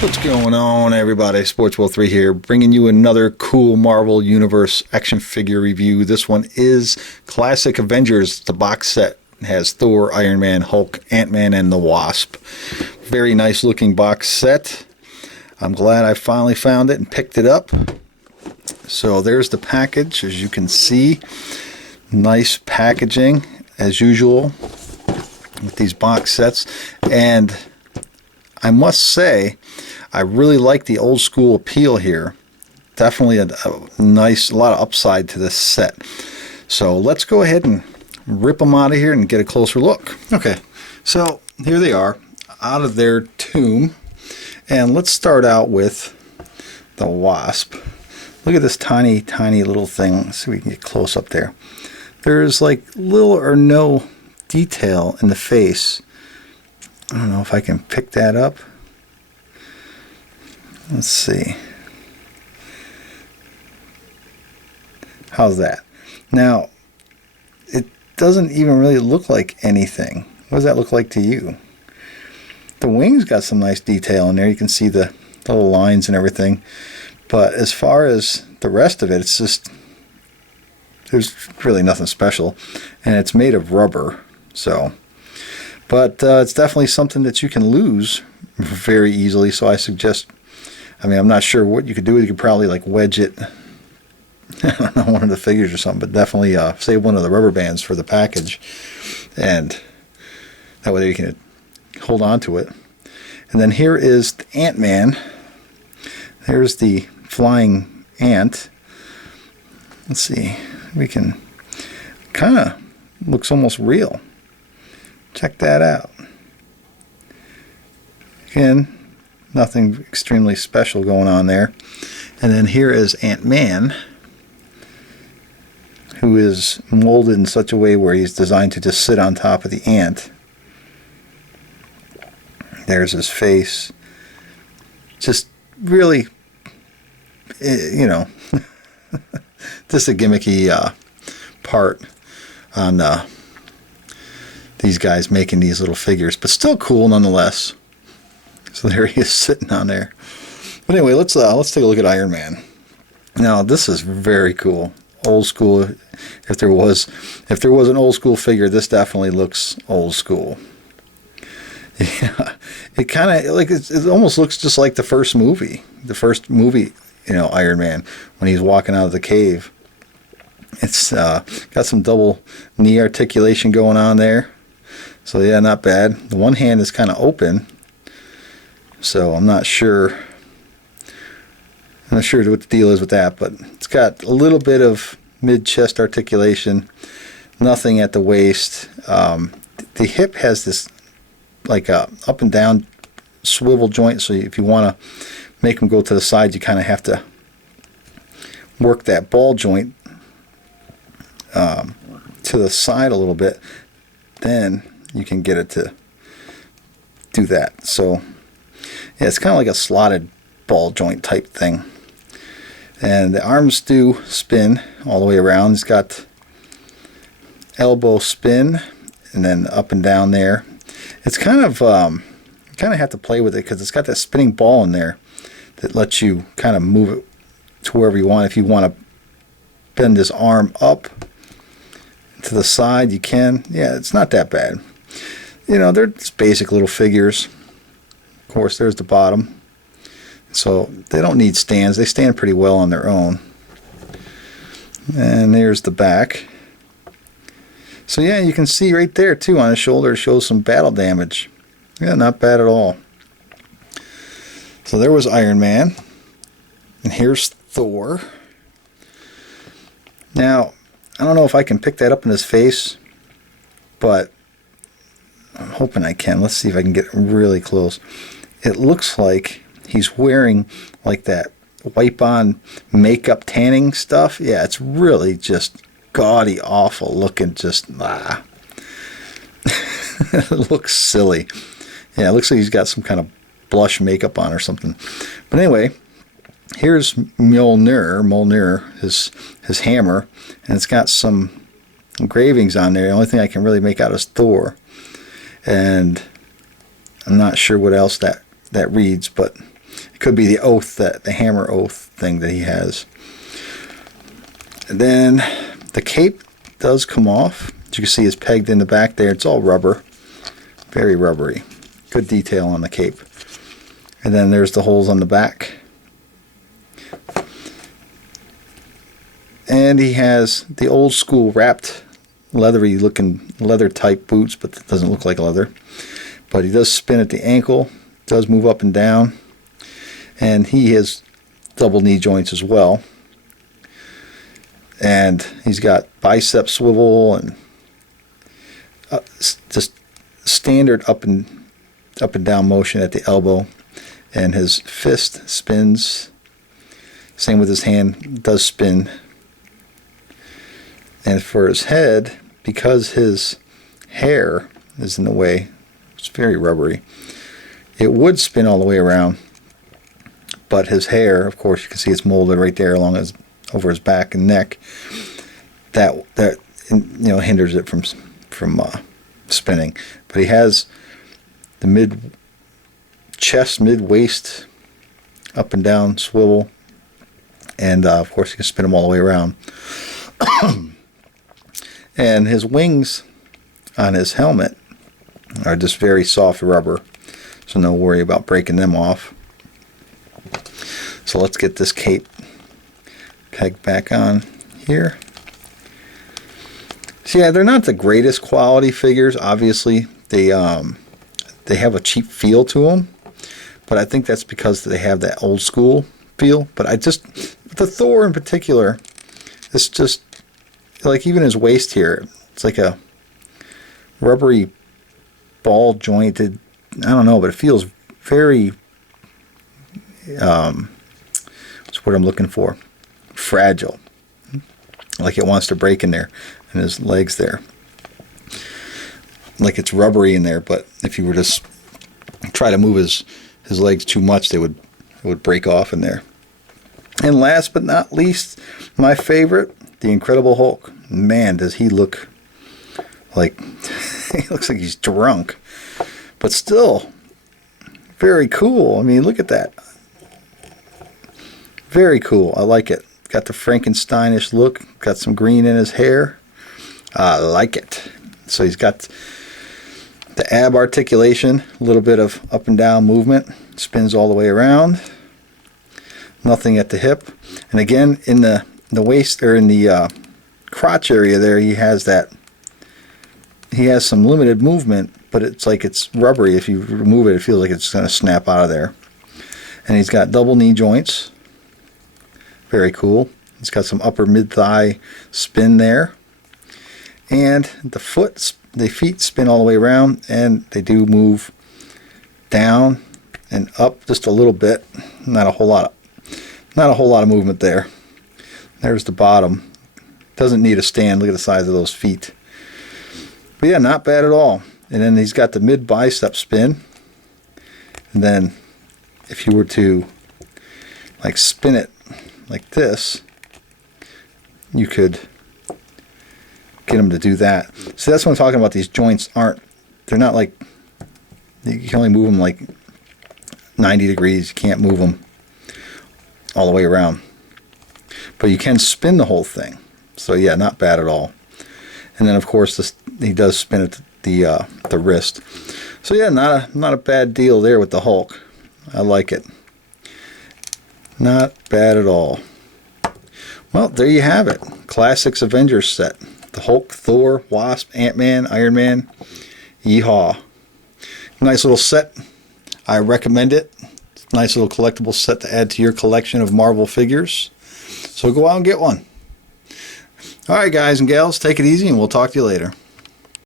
What's going on, everybody? Sportswell3 here, bringing you another cool Marvel Universe action figure review. This one is Classic Avengers. The box set has Thor, Iron Man, Hulk, Ant-Man, and the Wasp. Very nice looking box set. I'm glad I finally found it and picked it up. So there's the package, as you can see. Nice packaging, as usual, with these box sets. And I must say, I really like the old school appeal here. Definitely a lot of upside to this set. So let's go ahead and rip them out of here and get a closer look. Okay, so here they are out of their tomb. And let's start out with the Wasp. Look at this tiny, tiny little thing. Let's see if we can get close up there. There's like little or no detail in the face. I don't know if I can pick that up. Let's see. How's that? Now, it doesn't even really look like anything. What does that look like to you? The wings got some nice detail in there. You can see the little lines and everything. But as far as the rest of it, it's just, there's really nothing special. And it's made of rubber. So, but it's definitely something that you can lose very easily. So I suggest, I'm not sure what you could do. You could probably like wedge it, I don't know, one of the figures or something, but definitely save one of the rubber bands for the package. And that way you can hold on to it. And then here is the Ant-Man. There's the flying ant. Let's see. We can kind of looks almost real. Check that out. Again, nothing extremely special going on there. And then here is Ant-Man, who is molded in such a way where he's designed to just sit on top of the ant. There's his face. Just really, just a gimmicky part on these guys making these little figures, but still cool nonetheless. So there he is sitting on there. But anyway, let's take a look at Iron Man. Now this is very cool, old school. If there was an old school figure, this definitely looks old school. Yeah, it kind of like it almost looks just like the first movie, Iron Man, when he's walking out of the cave. It's got some double knee articulation going on there. So yeah, not bad. The one hand is kind of open. So I'm not sure what the deal is with that, but it's got a little bit of mid-chest articulation, nothing at the waist. The hip has this like a up and down swivel joint, so if you want to make them go to the side, you kind of have to work that ball joint to the side a little bit. Then you can get it to do that. So yeah, it's kind of like a slotted ball joint type thing. And the arms do spin all the way around. It's got elbow spin and then up and down there. It's kind of have to play with it because it's got that spinning ball in there that lets you kind of move it to wherever you want. If you want to bend this arm up to the side, you can. Yeah, it's not that bad. They're just basic little figures. Of course, there's the bottom. So they don't need stands. They stand pretty well on their own. And there's the back. So yeah, you can see right there too on his shoulder, it shows some battle damage. Yeah, not bad at all. So there was Iron Man. And here's Thor. Now, I don't know if I can pick that up in his face, but I'm hoping I can. Let's see if I can get really close. It looks like he's wearing like that wipe-on makeup tanning stuff. Yeah, it's really just gaudy, awful looking. Just it looks silly. Yeah, it looks like he's got some kind of blush makeup on or something. But anyway, here's Mjolnir, his hammer, and it's got some engravings on there. The only thing I can really make out is Thor, and I'm not sure what else that reads, but It could be the oath, that the hammer oath thing that he has. And then the cape does come off. As you can see, it's pegged in the back there. It's all rubber. Very rubbery. Good detail on the cape. And then there's the holes on the back. And he has the old school wrapped leathery looking leather type boots, but it doesn't look like leather. But he does spin at the ankle, does move up and down, and he has double knee joints as well. And he's got bicep swivel and just standard up and down motion at the elbow, and his fist spins. Same with his hand, does spin. And for his head, because his hair is in the way, it's very rubbery, it would spin all the way around. But his hair, of course, you can see it's molded right there along his, over his back and neck. That hinders it from spinning. But he has the mid chest, mid waist, up and down swivel, and of course you can spin them all the way around. And his wings on his helmet are just very soft rubber, so no worry about breaking them off. So let's get this cape pegged back on here. So yeah, they're not the greatest quality figures. Obviously, they have a cheap feel to them, but I think that's because they have that old school feel. But the Thor in particular, it's just like, even his waist here, it's like a rubbery ball jointed, I don't know, but it feels very, what's what I'm looking for, fragile, like it wants to break in there, and his legs there, like it's rubbery in there. But if you were to try to move his legs too much, it would break off in there. And last but not least, my favorite, the Incredible Hulk. Man, does he look like he looks like he's drunk, but still very cool. I mean, look at that. Very cool. I like it. Got the Frankensteinish look. Got some green in his hair. I like it. So he's got the ab articulation, a little bit of up and down movement. Spins all the way around. Nothing at the hip. And again, in the waist, or in the crotch area there, he has some limited movement, but it's like it's rubbery. If you remove it, it feels like it's going to snap out of there. And he's got double knee joints. Very cool. He's got some upper mid-thigh spin there. And the feet spin all the way around, and they do move down and up just a little bit. Not a whole lot of movement there. There's the bottom. Doesn't need a stand. Look at the size of those feet. But yeah, not bad at all. And then he's got the mid bicep spin. And then if you were to like spin it like this, you could get him to do that. So that's what I'm talking about. These joints they're not like, you can only move them like 90 degrees. You can't move them all the way around. But you can spin the whole thing. So yeah, not bad at all. And then of course he does spin at the wrist. So yeah, not a bad deal there with the Hulk. I like it. Not bad at all. Well, there you have it. Classics Avengers set. The Hulk, Thor, Wasp, Ant-Man, Iron Man. Yeehaw. Nice little set. I recommend it. Nice little collectible set to add to your collection of Marvel figures. So go out and get one. All right, guys and gals, take it easy, and we'll talk to you later.